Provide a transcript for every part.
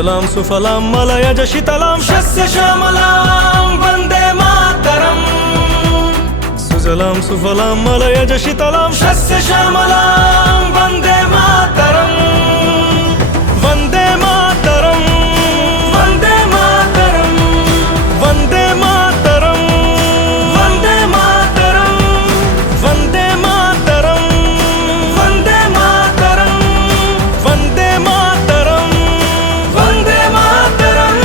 सुजलां सुफलां मलयज शीतलां शस्यश्यामलां वन्दे मातरम् सुजलां सुफलां मलयज शीतलां शस्यश्यामलां वन्दे मातरम् वन्दे मातरम् वन्दे मातरम् वन्दे मातरम् वन्दे मातरम् वन्दे मातरम् वन्दे मातरम् वन्दे मातरम् वन्दे मातरम्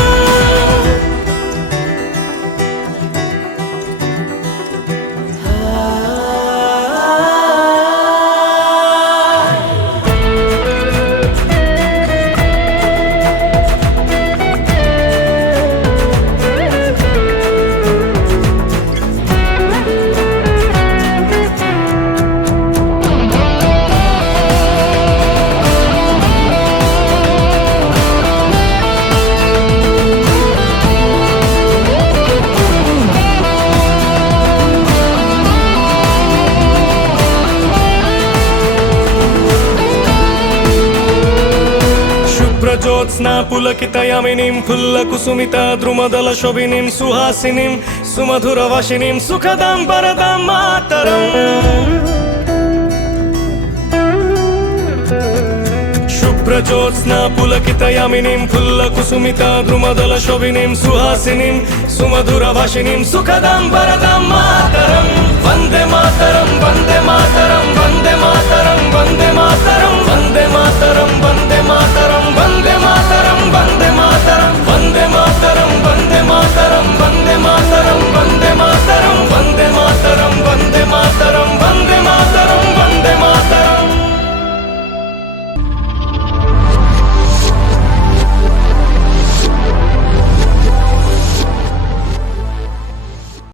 ज्योत्स्ना पुलकितयामिनीं फुल्लकुसुमिता द्रुमदलशोभिनीं सुहासिनीं सुमधुरवासिनीं सुखदां वरदां मातरम् शुभ्रज्योत्स्ना पुलकितयामिनीं फुल्लकुसुमिता द्रुमदलशोभिनीं सुहासिनीं सुमधुरवासिनीं सुखदां वरदां मातरम् वन्दे मातरम् वन्दे मातरम् वन्दे मातरम् वन्दे मातरम् वन्दे मातरम्